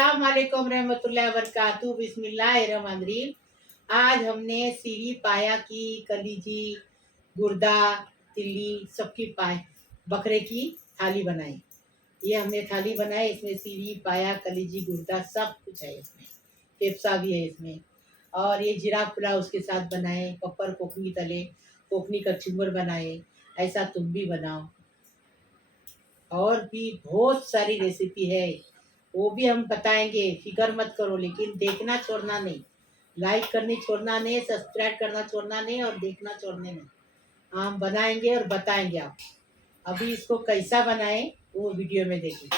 अस्सलाम वालेकुम रहमतुल्लाहि व बरकातहू। बिस्मिल्लाहिर्रहमानिर्रहीम। आज हमने सीरी पाया की कलीजी गुर्दा तिल्ली सबकी पाए बकरे की थाली बनाई। ये हमने थाली बनाई, इसमें सीरी पाया कलीजी गुर्दा सब कुछ है, इसमें फेफसा भी है इसमें। और ये जीरा पुलाव उसके साथ बनाए, पपर कोकनी तले, कोकनी का चूमर बनाए। ऐसा तुम भी बनाओ। और भी बहुत सारी रेसिपी है, वो भी हम बताएंगे, फिक्र मत करो। लेकिन देखना छोड़ना नहीं, लाइक करनी छोड़ना नहीं, सब्सक्राइब करना छोड़ना नहीं और देखना छोड़ने नहीं। हम बनाएंगे और बताएंगे आप। अभी इसको कैसा बनाएं वो वीडियो में देखें।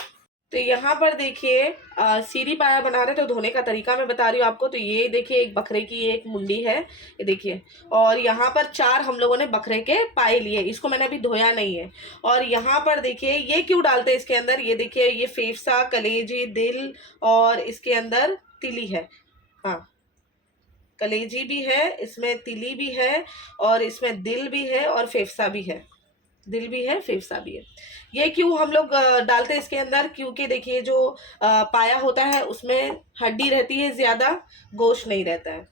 तो यहाँ पर देखिए सीरी पाया बना रहे, तो धोने का तरीका मैं बता रही हूँ आपको। तो ये देखिए एक बकरे की एक मुंडी है, ये देखिए। और यहाँ पर 4 हम लोगों ने बकरे के पाए लिए, इसको मैंने अभी धोया नहीं है। और यहाँ पर देखिए ये क्यों डालते हैं इसके अंदर, ये देखिए ये फेफसा, कलेजी, दिल और इसके अंदर तिली है। हाँ, कलेजी भी है, इसमें तिली भी है और इसमें दिल भी है और फेफसा भी है। दिल भी है, फेफसा भी है। ये क्यों हम लोग डालते हैं इसके अंदर, क्योंकि देखिए जो पाया होता है उसमें हड्डी रहती है ज़्यादा, गोश्त नहीं रहता है।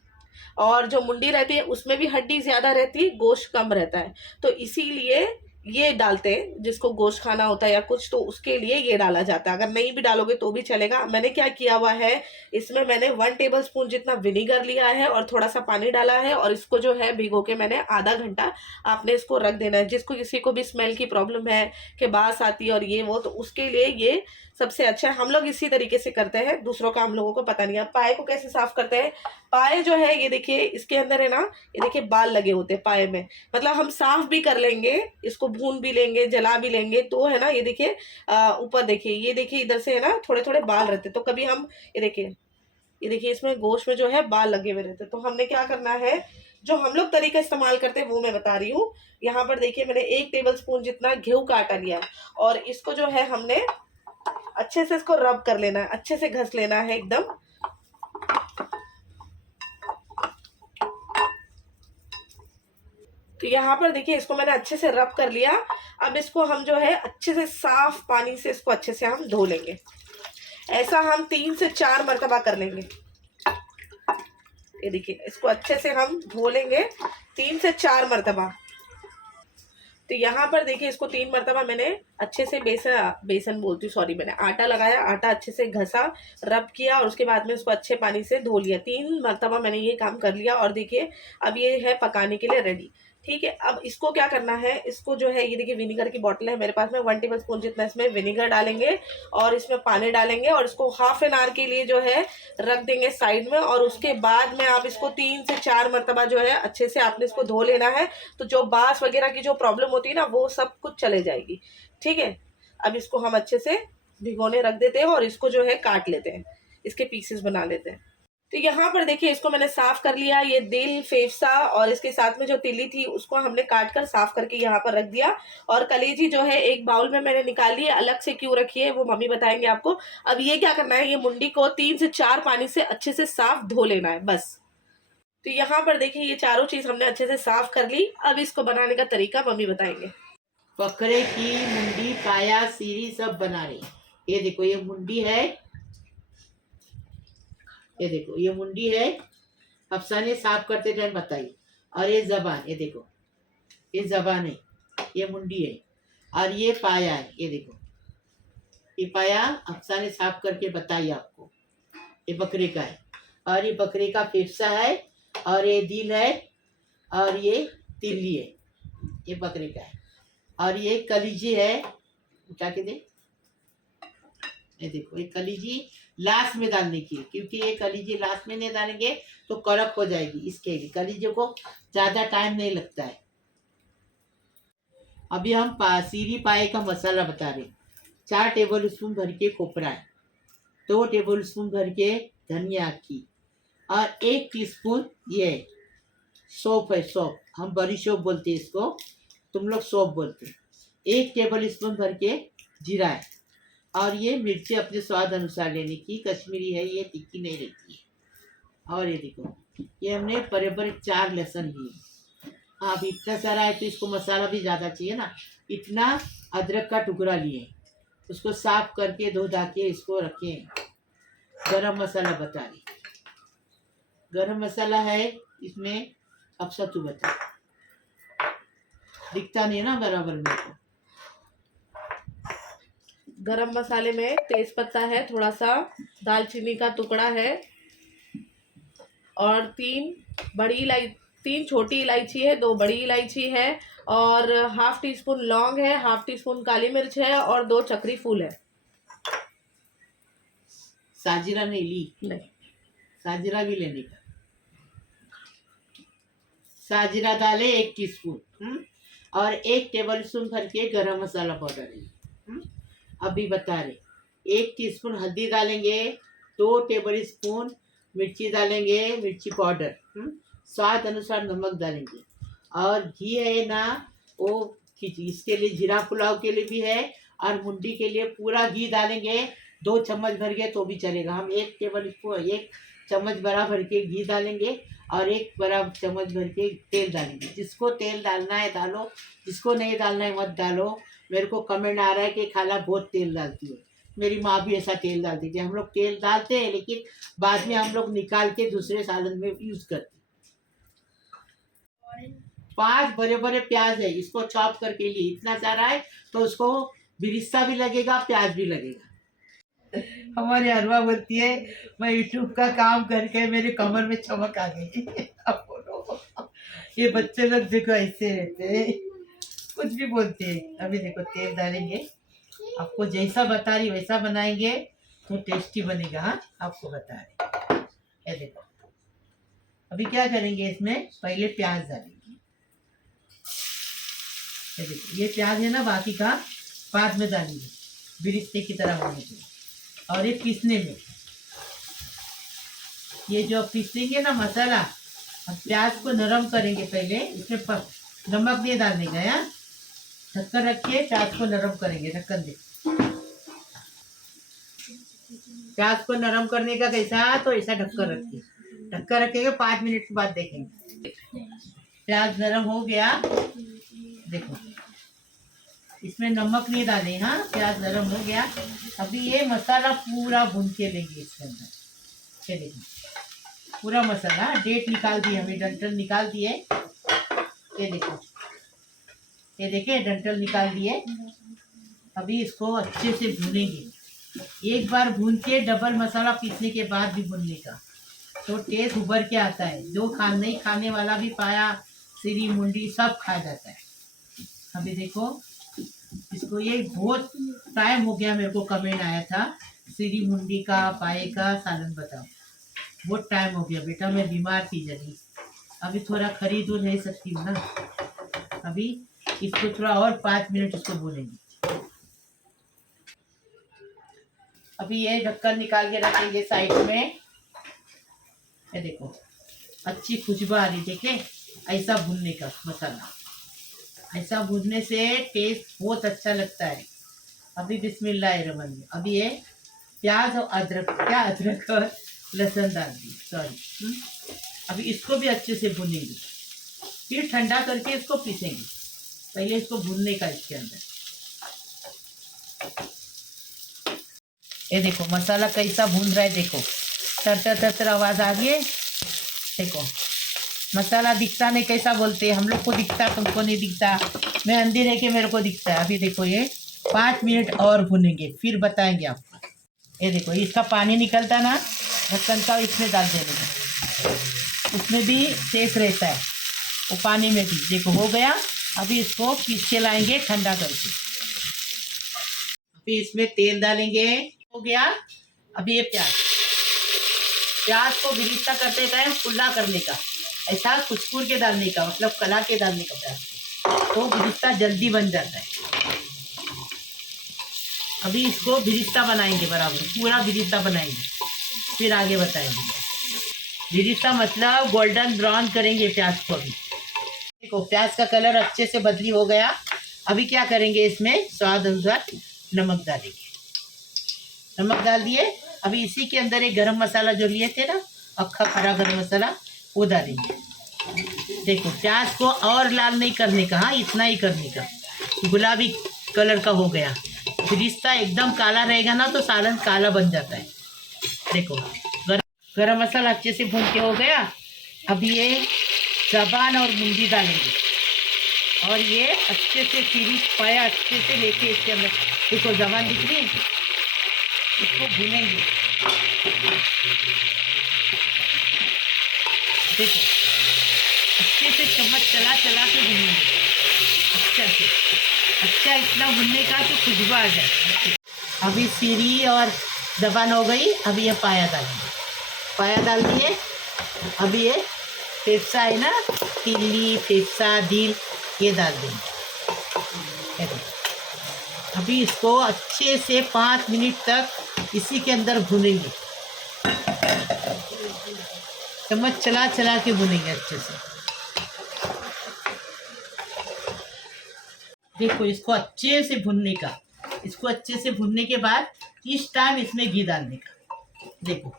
और जो मुंडी रहती है उसमें भी हड्डी ज़्यादा रहती है, गोश्त कम रहता है। तो इसीलिए ये डालते हैं, जिसको गोश्त खाना होता है या कुछ, तो उसके लिए ये डाला जाता है। अगर नहीं भी डालोगे तो भी चलेगा। मैंने क्या किया हुआ है, इसमें मैंने 1 टेबलस्पून जितना विनीगर लिया है और थोड़ा सा पानी डाला है। और इसको जो है भिगो के मैंने आधा घंटा आपने इसको रख देना है। जिसको किसी को भी स्मेल की प्रॉब्लम है कि बास आती है और ये वो, तो उसके लिए ये सबसे अच्छा है। हम लोग इसी तरीके से करते हैं, दूसरों का हम लोगों को पता नहीं है। पाए को कैसे साफ करते हैं, पाए जो है ये देखिए इसके अंदर है ना, ये देखिए बाल लगे होते हैं पाए में। मतलब हम साफ भी कर लेंगे, इसको भून भी लेंगे, जला भी लेंगे, तो है ना ये देखिए ऊपर देखिए, ये देखिए इधर से है ना थोड़े थोड़े बाल रहते। तो कभी हम ये देखिए इसमें गोश्त में जो है बाल लगे हुए रहते। तो हमने क्या करना है, जो हम लोग तरीका इस्तेमाल करते हैं वो मैं बता रही हूँ। यहाँ पर देखिए मैंने 1 टेबलस्पून जितना गेहूं का आटा लिया और इसको जो है हमने अच्छे से इसको रब कर लेना है, अच्छे से घस लेना है एकदम। तो यहाँ पर देखिए इसको मैंने अच्छे से रब कर लिया। अब इसको हम जो है अच्छे से साफ पानी से इसको अच्छे से हम धो लेंगे। ऐसा हम 3 से 4 मरतबा कर लेंगे। ये देखिए इसको अच्छे से हम धो लेंगे 3 से 4 मरतबा। तो यहाँ पर देखिए इसको 3 मरतबा मैंने अच्छे से बेसन बोलती हूँ, सॉरी, मैंने आटा लगाया, आटा अच्छे से घसा, रब किया और उसके बाद में उसको अच्छे पानी से धो लिया। 3 मरतबा मैंने ये काम कर लिया। और देखिए अब ये है पकाने के लिए रेडी। ठीक है, अब इसको क्या करना है, इसको जो है ये देखिए विनीगर की बोतल है मेरे पास में, 1 टेबलस्पून जितना इसमें विनीगर डालेंगे और इसमें पानी डालेंगे और इसको हाफ एन आवर के लिए जो है रख देंगे साइड में। और उसके बाद में आप इसको 3 से 4 मरतबा जो है अच्छे से आपने इसको धो लेना है। तो जो बास वगैरह की जो प्रॉब्लम होती है ना, वो सब कुछ चले जाएगी। ठीक है, अब इसको हम अच्छे से भिगोने रख देते हैं और इसको जो है काट लेते हैं, इसके पीसेस बना लेते हैं। तो यहाँ पर देखिए इसको मैंने साफ कर लिया। ये दिल, फेफसा और इसके साथ में जो तिल्ली थी उसको हमने काट कर साफ करके यहाँ पर रख दिया। और कलेजी जो है एक बाउल में मैंने निकाली है, अलग से क्यों रखी है वो मम्मी बताएंगे आपको। अब ये क्या करना है, ये मुंडी को 3 से 4 पानी से अच्छे से साफ धो लेना है बस। तो यहाँ पर देखिए ये चारों चीज हमने अच्छे से साफ कर ली। अब इसको बनाने का तरीका मम्मी बताएंगे। बकरे की मुंडी, पाया, सीरी सब बना रही। ये देखो ये मुंडी है, ये देखो ये मुंडी है, अफसा ने साफ करते टाइम बताई। और ये जबान, ये देखो ये जबान है, ये मुंडी है। और ये पाया है, ये देखो ये पाया अफसा ने साफ करके बताई आपको, ये बकरे का है। और ये बकरे का फेफसा है और ये दिल है और ये तिल्ली है, ये बकरे का है। और ये कलीजी है, क्या कहते हैं, ये देखो ये कलीजी लास्ट में डालने की, क्योंकि ये कलीजी लास्ट में नहीं डालेंगे तो कड़क हो जाएगी। इसके लिए कलीजे को ज़्यादा टाइम नहीं लगता है। अभी हम सीरी पाए का मसाला बता रहे। 4 टेबल स्पून भर के खोपरा है, 2 टेबल स्पून भर के धनिया की, और 1 टीस्पून ये सौंफ है, सौंफ, हम बड़ी सौंफ बोलते हैं इसको, तुम लोग सौंफ बोलते हैं। 1 टेबल स्पून भर के जीरा है। और ये मिर्ची अपने स्वाद अनुसार लेने की, कश्मीरी है ये, तीखी नहीं रहती है। और ये देखो ये हमने बड़े बड़े 4 लहसुन लिए। हाँ, अब इतना सारा है तो इसको मसाला भी ज़्यादा चाहिए ना। इतना अदरक का टुकड़ा लिए, उसको साफ करके धो धा के इसको रखें। गरम मसाला बता रही। गरम मसाला है इसमें। अब सत्तू बता, दिखता नहीं ना बराबर मेरे को। गरम मसाले में तेज पत्ता है, थोड़ा सा दालचीनी का टुकड़ा है, और 3 छोटी इलायची है, 2 बड़ी इलायची है, और ½ टीस्पून लौंग है, ½ टीस्पून काली मिर्च है, और 2 चक्री फूल है। साजीरा नहीं ली? नहीं, साजीरा भी लेने का। साजीरा डाले 1 टीस्पून, और 1 टेबल स्पून भर के गरम मसाला पाउडर है। अभी बता रहे 1 टीस्पून हल्दी डालेंगे, 2 टेबल स्पून मिर्ची डालेंगे, मिर्ची पाउडर, स्वाद अनुसार नमक डालेंगे, और घी है ना वो इसके लिए जीरा पुलाव के लिए भी है, और मुंडी के लिए पूरा घी डालेंगे। 2 चम्मच भर के तो भी चलेगा। हम 1 टेबल स्पून 1 चम्मच बड़ा भर के घी डालेंगे, और 1 बड़ा चम्मच भर के तेल डालेंगे। जिसको तेल डालना है डालो, जिसको नहीं डालना है मत डालो। मेरे को कमेंट आ रहा है कि खाला बहुत तेल डालती है। मेरी माँ भी ऐसा तेल डालती थी। हम लोग तेल डालते हैं, लेकिन बाद में हम लोग निकाल के दूसरे सालन में यूज करते हैं। 5 बड़े बड़े प्याज है, इसको चॉप करके लिए। इतना सारा है तो उसको बिरिस्ता भी लगेगा, प्याज भी लगेगा। हमारी अरवा बोलती है मैं यूट्यूब का काम करके मेरे कमर में चमक आ गई। अब बोलो, ये बच्चे लोग देखो ऐसे रहते हैं, कुछ भी बोलते हैं। अभी देखो तेल डालेंगे, आपको जैसा बता रही वैसा बनाएंगे तो टेस्टी बनेगा। हाँ, आपको बता रही। ये देखो अभी क्या करेंगे, इसमें पहले प्याज डालेंगे। ये देखो ये प्याज है ना, बाकी का बाद में डालेंगे बिरिस्ते की तरह होने के लिए। और ये पीसने में, ये जो पीसेंगे ना मसाला, अब प्याज को नरम करेंगे पहले। इसमें नमक नहीं डालने का यार, ढक्कन रखिए, प्याज को नरम करेंगे। ढक्कन दे। प्याज को नरम करने का कैसा, तो ऐसा ढक्कन रखिए। ढक्कन रखेंगे, 5 मिनट के बाद देखेंगे। प्याज नरम हो गया, देखो इसमें नमक नहीं डाले। हाँ, प्याज नरम हो गया। अभी ये मसाला पूरा भून के लेंगे इसके अंदर। ये देखो पूरा मसाला, डेट निकाल दी हमें, डंठल निकाल दिए। ये देखो, ये देखिए डंठल निकाल दिए। अभी इसको अच्छे से भूनेंगे। एक बार भून के डबल मसाला पीसने के बाद भी भूनने का, तो टेस्ट उभर के आता है। जो नहीं खाने वाला भी पाया, सीरी मुंडी सब खा जाता है। अभी देखो इसको, ये बहुत टाइम हो गया, मेरे को कमेंट आया था सीरी मुंडी का पाए का सालन बताओ। बहुत टाइम हो गया बेटा, मैं बीमार थी जल्दी। अभी थोड़ा खरीद नहीं सकती हूँ ना। अभी इसको थोड़ा और 5 मिनट इसको भूनेंगे। अभी ये ढक्कन निकाल के रखेंगे साइड में। ये देखो अच्छी खुशबू आ रही, देखे ऐसा भूनने का मसाला। ऐसा भूनने से टेस्ट बहुत अच्छा लगता है। अभी बिस्मिल्लाहिर्रहमानिर्रहीम। अभी ये प्याज और अदरक, क्या अदरक और लहसुन डाल दी, सॉरी। अभी इसको भी अच्छे से भूनेंगे, फिर ठंडा करके इसको पीसेंगे। पहले इसको भूनने का इसके अंदर। ये देखो मसाला कैसा भून रहा है, देखो तर तर आवाज़ आ रही है। देखो मसाला दिखता नहीं, कैसा बोलते हैं हम लोग को दिखता, तुमको नहीं दिखता। मैं अंधी रह के मेरे को दिखता है। अभी देखो ये 5 मिनट और भुनेंगे, फिर बताएंगे आपको। ये देखो इसका पानी निकलता ना ढक्कन का, इसमें डाल देने का, उसमें भी सेफ रहता है वो पानी में भी। देखो हो गया। अभी इसको पीस के लाएंगे ठंडा करके। अभी इसमें तेल डालेंगे। हो गया। अभी ये प्याज को बिरिस्ता करते टाइम खुला करने का, ऐसा कुचकुर के डालने का, मतलब कला के डालने का प्याज, तो बिरिस्ता जल्दी बन जाता है। अभी इसको बिरिस्ता बनाएंगे, बराबर पूरा बिरिस्ता बनाएंगे, फिर आगे बताएंगे। बिरिस्ता मतलब गोल्डन ब्राउन करेंगे प्याज को। अभी देखो प्याज का कलर अच्छे से बदली हो गया। अभी क्या करेंगे, इसमें स्वाद अनुसार नमक डालेंगे। नमक डाल दिए। अभी इसी के अंदर एक गरम मसाला जो लिए थे ना, अक्खा खड़ा गरम मसाला, वो डालेंगे। देखो प्याज को और लाल नहीं करने का, हाँ इतना ही करने का, गुलाबी कलर का हो गया। बिरिस्ता एकदम काला रहेगा ना तो सालन काला बन जाता है। देखो गरम मसाला अच्छे से भून के हो गया। अब ये जबान और मुंडी डालेंगे और ये अच्छे से सीरी पाया अच्छे से लेके इसके अंदर देखो जबान दिख रही है, इसको भूनेंगे। देखो अच्छे से चम्मच चला चला के भूनेंगे अच्छा से, अच्छा इतना भूनने का कि खुशबू आ जाए। अभी सीरी और जबान हो गई। अभी ये पाया डालेंगे, पाया डाल दिए। अभी ये फेफसा है ना, तिल्ली फेफसा दिल ये डाल देंगे। अभी इसको अच्छे से 5 मिनट तक इसी के अंदर भूनेंगे, चम्मच चला चला के भूनेंगे अच्छे से। देखो इसको अच्छे से भूनने का, इसको अच्छे से भूनने के बाद इस टाइम इसमें घी डालने का। देखो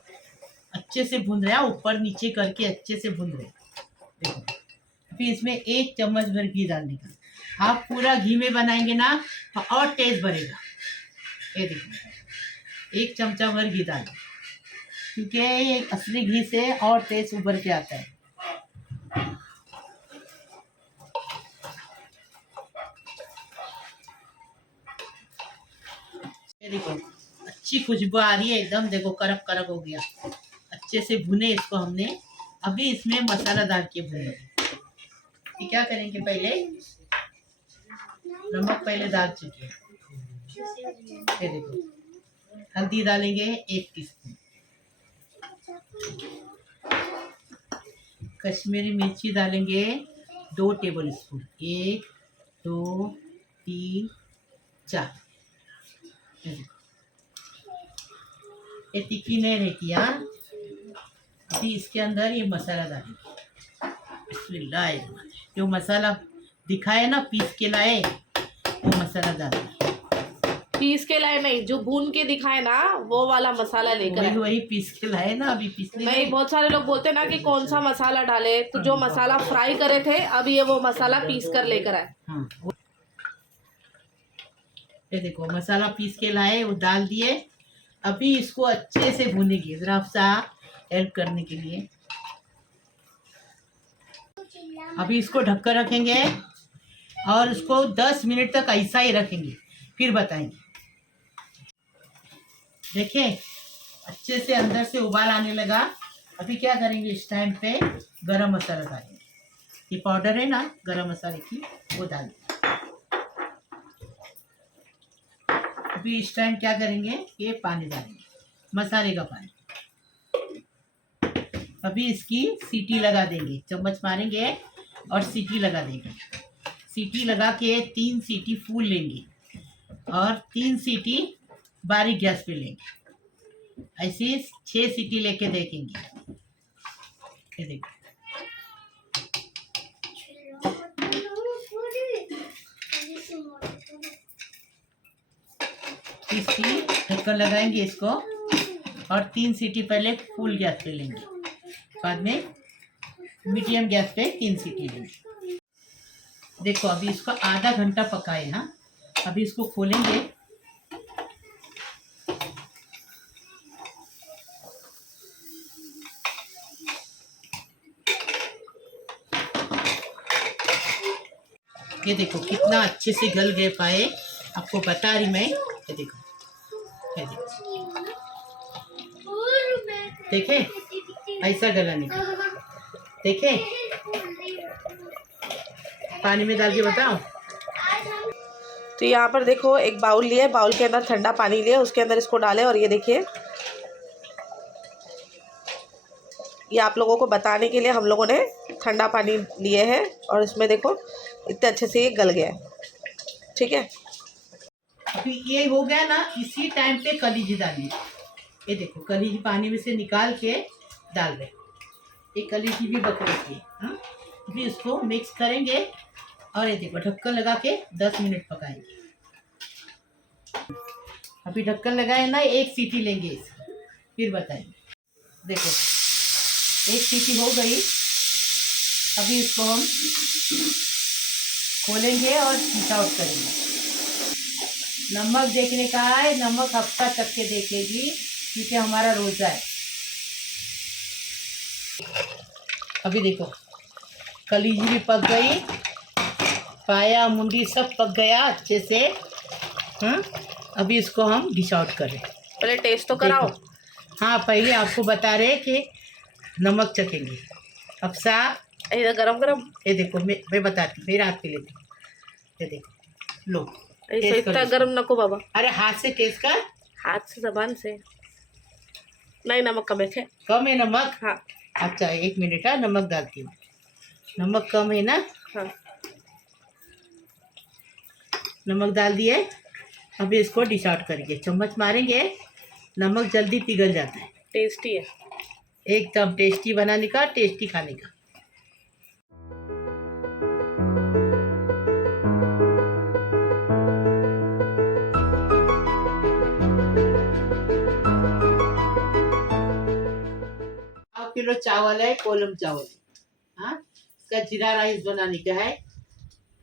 अच्छे से भून रहा है, ऊपर नीचे करके अच्छे से भून रहे। देखो फिर इसमें 1 चम्मच भर घी डालने का। आप पूरा घी में बनाएंगे ना तो और टेस्ट बढ़ेगा। ये देखो 1 चमचा भर घी डालें, क्योंकि ये असली घी से और टेस्ट उभर के आता है। ये देखो अच्छी खुशबू आ रही है एकदम। देखो करक करक हो गया, अच्छे से भुने इसको हमने। अभी इसमें मसाला डाल के भूनेंगे। क्या करेंगे, पहले नमक पहले डाल चुके हैं। ये देखो हल्दी डालेंगे 1 टीस्पून, कश्मीरी मिर्ची डालेंगे 2 टेबल स्पून, 1 2 3 4। ये तीखी नहीं रहती। हाँ अभी इसके अंदर ये मसाला डालेंगे। बिस्मिल्लाह, जो मसाला दिखाए ना पीस के लाए, वो मसाला डालेंगे। पीस के लाए नहीं, जो भून के दिखाए ना वो वाला मसाला लेकर आए। वही पीस के लाए ना, अभी पीसने नहीं, बहुत सारे लोग बोलते ना कि कौन सा मसाला डाले, तो जो मसाला फ्राई करे थे अभी ये वो मसाला पीस कर लेकर आए। हाँ ये देखो मसाला पीस के लाए, वो डाल दिए। अभी इसको अच्छे से भूनेंगे, जरा सा हेल्प करने के लिए। अभी इसको ढककर रखेंगे और इसको 10 मिनट तक ऐसा ही रखेंगे, फिर बताएंगे। देखें अच्छे से अंदर से उबाल आने लगा। अभी क्या करेंगे, इस टाइम पे गरम मसाला डालेंगे। ये पाउडर है ना गरम मसाले की, वो डालेंगे। अभी इस टाइम क्या करेंगे, ये पानी डालेंगे, मसाले का पानी। अभी इसकी सीटी लगा देंगे, चम्मच मारेंगे और सीटी लगा देंगे। सीटी लगा के 3 सीटी फूल लेंगे और 3 सीटी बारीक गैस पे लेंगे। ऐसे 6 सीटी लेके देखेंगे। ये देखो इसकी ढक्कन लगाएंगे इसको और 3 सीटी पहले फुल गैस पे लेंगे, बाद में मीडियम गैस पे 3 सीटी लेंगे। देखो अभी इसको आधा घंटा पकाए। हाँ अभी इसको खोलेंगे। ये देखो कितना अच्छे से गल गए पाए, आपको बता रही मैं। ये देखो, ये देखो, देखे ऐसा गला निकला। देखे पानी में डाल के बताओ। तो यहाँ पर देखो एक बाउल लिया है, बाउल के अंदर ठंडा पानी लिया, उसके अंदर इसको डालें। और ये देखिए, ये आप लोगों को बताने के लिए हम लोगों ने ठंडा पानी लिए है और इसमें देखो इतने अच्छे से ये गल गया है। ठीक है, अभी ये हो गया ना, इसी टाइम पे कलीजी डालिए। ये देखो कलीजी पानी में से निकाल के डाल रहे। ये कलीजी भी बकरे की। हाँ अभी इसको मिक्स करेंगे और ये देखो ढक्कन लगा के 10 मिनट पकाएंगे। अभी ढक्कन लगाए ना, 1 सीटी लेंगे इसकी, फिर बताएंगे। देखो 1 सीटी हो गई। अभी इसको हम खोलेंगे और स्विच आउट करेंगे। नमक देखने का है, नमक हफ्ता चख के देखेगी क्योंकि हमारा रोजा है। अभी देखो कलीजी भी पक गई, पाया मुंडी सब पक गया अच्छे से। हाँ, अभी इसको हम डिश आउट करें। पहले टेस्ट तो कराओ। हाँ, पहले आपको बता रहे कि नमक चखेंगे। अक्सा इधर गरम गरम, ये देखो, मैं बताती, मेरे हाथ पे लेती, ये देखो, लो ऐसे टेस्ट इतना करो। गरम नको बाबा, अरे हाथ से टेस्ट कर। हाथ से जबान से नहीं, नमक कम है। कम है नमक? हाँ अच्छा 1 मिनट, हाँ नमक डालती हूँ। नमक कम है ना? हाँ, नमक डाल दिए। अभी इसको डिश आउट करेंगे, चम्मच मारेंगे, नमक जल्दी पिघल जाता है। टेस्टी है एकदम टेस्टी बनाने का, टेस्टी खाने का। हाफ किलो चावल है, कोलम चावल है। हाँ, इसका जीरा राइस बनाने का है।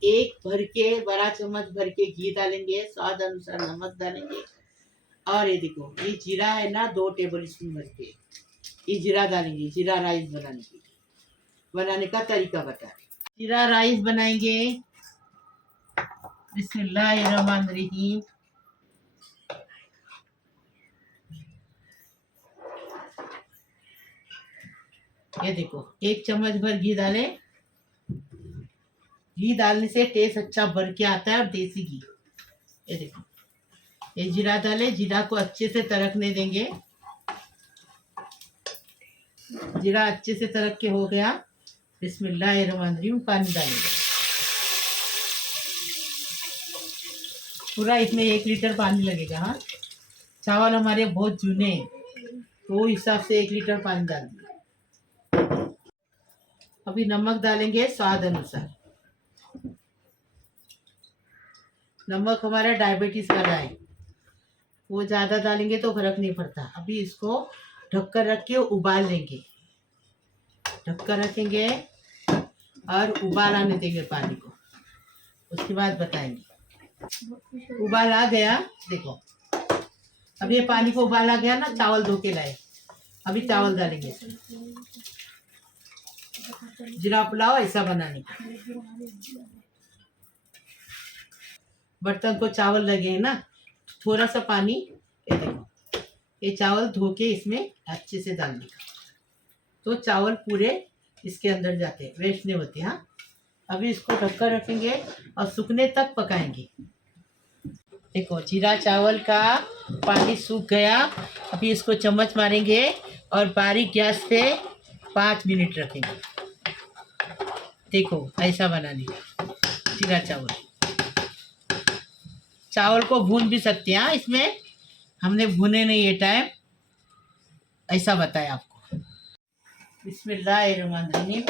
एक भर के बड़ा चम्मच भर के घी डालेंगे, स्वाद अनुसार नमक डालेंगे। और ये देखो, ये जीरा है ना, 2 टेबल स्पून भर के ये जीरा डालेंगे। जीरा राइस बनाने के लिए, बनाने का तरीका बता रहे। जीरा राइस बनाएंगे। बिस्मिल्लाहिर्रहमानिर्रहीम। ये देखो 1 चम्मच भर घी डाले। घी डालने से टेस्ट अच्छा भर के आता है, और देसी घी। ये देखो, ये जीरा डाले, जीरा को अच्छे से तड़कने देंगे। जीरा अच्छे से तड़क के हो गया, बिस्मिल्लाहिर्रहमानिर्रहीम पानी डालेंगे। पूरा इसमें 1 लीटर पानी लगेगा। हाँ, चावल हमारे बहुत जूने हैं, तो हिसाब से 1 लीटर पानी डाल दिया। अभी नमक डालेंगे स्वाद अनुसार। नमक हमारा डायबिटीज वाला है, वो ज़्यादा डालेंगे तो फर्क नहीं पड़ता। अभी इसको ढककर रख के उबाल लेंगे। ढककर रखेंगे और उबाल आने देंगे पानी को, उसके बाद बताएंगे। उबाल आ गया, देखो अब ये पानी को उबाल आ गया ना, चावल धो के लाए। अभी चावल डालेंगे। जीरा पुलाव ऐसा बनाने का। बर्तन को चावल लगे हैं ना, थोड़ा सा पानी, ये देखो, ये चावल धो के इसमें अच्छे से डालने का, तो चावल पूरे इसके अंदर जाते हैं, वेस्ट नहीं होते। हाँ, अभी इसको ढककर रखेंगे और सूखने तक पकाएंगे। देखो जीरा चावल का पानी सूख गया। अभी इसको चम्मच मारेंगे और बारीक गैस पे 5 मिनट रखेंगे। देखो ऐसा बनाने का जीरा चावल। चावल को भून भी सकते हैं। हाँ, इसमें हमने भुने नहीं ये टाइम, ऐसा बताया आपको। बिस्मिल्लाहिर्रहमानिर्रहीम।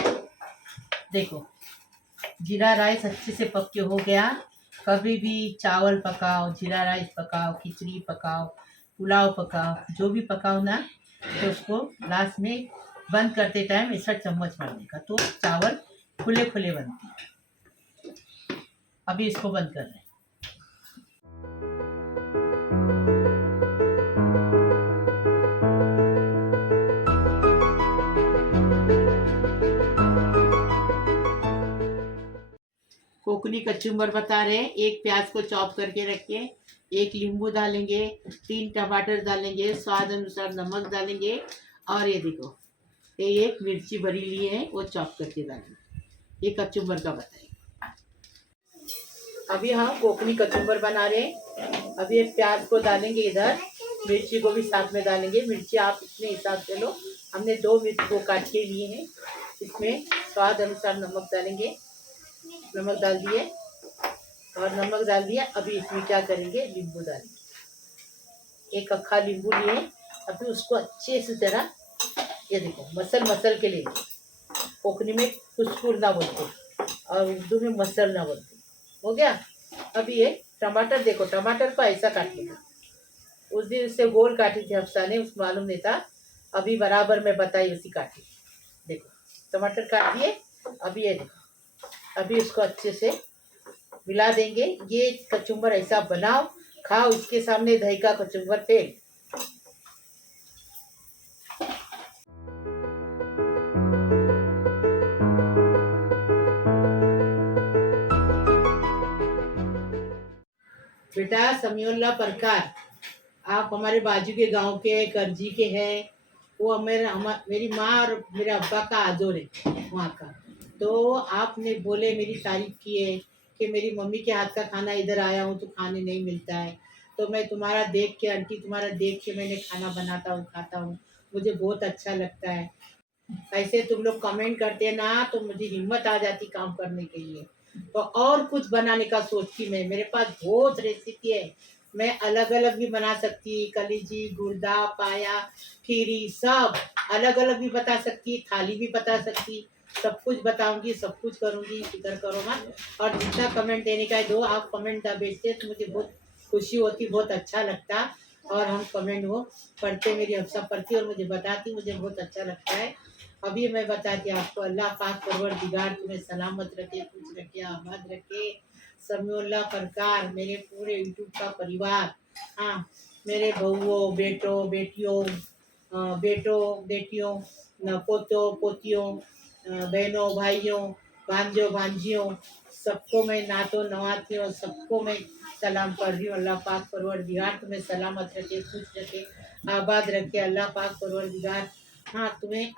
देखो जीरा राइस अच्छे से पक के हो गया। कभी भी चावल पकाओ, जीरा राइस पकाओ, खिचड़ी पकाओ, पुलाव पकाओ, जो भी पकाओ ना, तो उसको लास्ट में बंद करते टाइम ऐसा चम्मच मारने का, तो चावल खुले खुले बनते हैं। अभी इसको बंद कर रहे हैं। कोकनी कचुम्बर बता रहे हैं। 1 प्याज को चॉप करके रखिए, 1 नींबू डालेंगे, 3 टमाटर डालेंगे, स्वाद अनुसार नमक डालेंगे, और ये देखो ये 1 मिर्ची भरी लिए है, वो चॉप करके डालेंगे। ये कचुम्बर का बताएंगे। अभी हम कोकनी कचुम्बर बना रहे हैं। अभी 1 प्याज को डालेंगे इधर, मिर्ची को भी साथ में डालेंगे। मिर्ची आप अपने हिसाब से लो, हमने 2 मिर्च को काट के लिए हैं। इसमें स्वाद अनुसार नमक डालेंगे। नमक डाल दिए और नमक डाल दिया। अभी इसमें क्या करेंगे, नींबू डालेंगे। 1 अक्खा नींबू लिए, अभी उसको अच्छे से जरा, ये देखो मसल के लिए। कोकनी में कुछ ना बोलते और उर्दू में मसल ना बोलते। हो गया। अभी ये टमाटर, देखो टमाटर को ऐसा काटने का। उस दिन उससे गोल काटी थी हफ्सा ने, उसको मालूम नहीं था। अभी बराबर में बताई उसी काटी। देखो टमाटर काट दिए। अभी ये देखो, अभी इसको अच्छे से मिला देंगे। ये कचुम्बर ऐसा बनाओ, खाओ। इसके सामने दही का कचुम्बर फेल। बेटा समीउल्लाह परकार, आप हमारे बाजू के गांव के करजी के हैं। वो मेरी माँ और मेरे अब्बा का आदर है वहाँ का। तो आपने बोले, मेरी तारीफ की है कि मेरी मम्मी के हाथ का खाना इधर आया हूँ तो खाने नहीं मिलता है, तो मैं तुम्हारा देख के, आंटी तुम्हारा देख के मैंने खाना बनाता हूँ, खाता हूँ, मुझे बहुत अच्छा लगता है। ऐसे तुम लोग कमेंट करते ना तो मुझे हिम्मत आ जाती काम करने के लिए। तो और कुछ बनाने का सोचती मैं, मेरे पास बहुत रेसिपी है, मैं अलग अलग भी बना सकती, कलीजी, गुर्दा, पाया, खीरी, सब अलग अलग भी बता सकती, थाली भी बता सकती, सब कुछ बताऊंगी, सब कुछ करूंगी, फिक्र करो मत। और जितना कमेंट देने का है दो, आप कमेंट भेजते तो मुझे बहुत खुशी होती, बहुत अच्छा लगता। और हम कमेंट वो पढ़ते, मेरी हफ्सा पढ़ती और मुझे बताती, मुझे बहुत अच्छा लगता है। अभी मैं बताती आपको, अल्लाह पाक परवरदिगार तुम्हें सलामत रखे, खुश रखे, आबाद रखे। समीउल्लाह परकार, मेरे पूरे यूट्यूब का परिवार, हाँ, मेरे बहुओं, बेटियों, पोतों पोतियों, बहनों भाइयों, भांजों भांजियों, सबको मैं नातों नवातियों, सबको मैं सलाम कर रही हूँ। अल्लाह पाक परवरदिगार तुम्हें सलामत रखे, खुश रखे, आबाद रखे। अल्लाह पाक परवरदिगार, हाँ, तुम्हें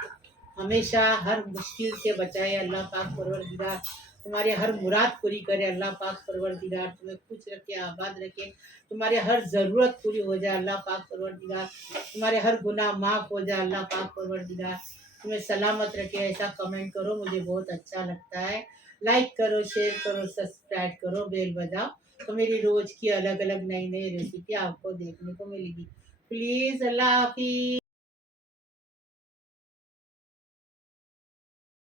हमेशा हर मुश्किल से बचाए। अल्लाह पाक परवरदिगार तुम्हारे हर मुराद पूरी करे। अल्लाह पाक परवरदिगार तुम्हें खुश रखे, आबाद रखे, तुम्हारे हर ज़रूरत पूरी हो जाए। अल्लाह पाक परवरदिगार तुम्हारे हर गुनाह माफ़ हो जाए। अल्लाह पाक परवरदिगार तुम्हें सलामत रखे। ऐसा कमेंट करो, मुझे बहुत अच्छा लगता है। लाइक करो, शेयर करो, सब्सक्राइब करो, बेल बजाओ, तो मेरी रोज़ की अलग अलग नई नई रेसिपी आपको देखने को मिलेगी। प्लीज़, अल्लाह हाफिज़।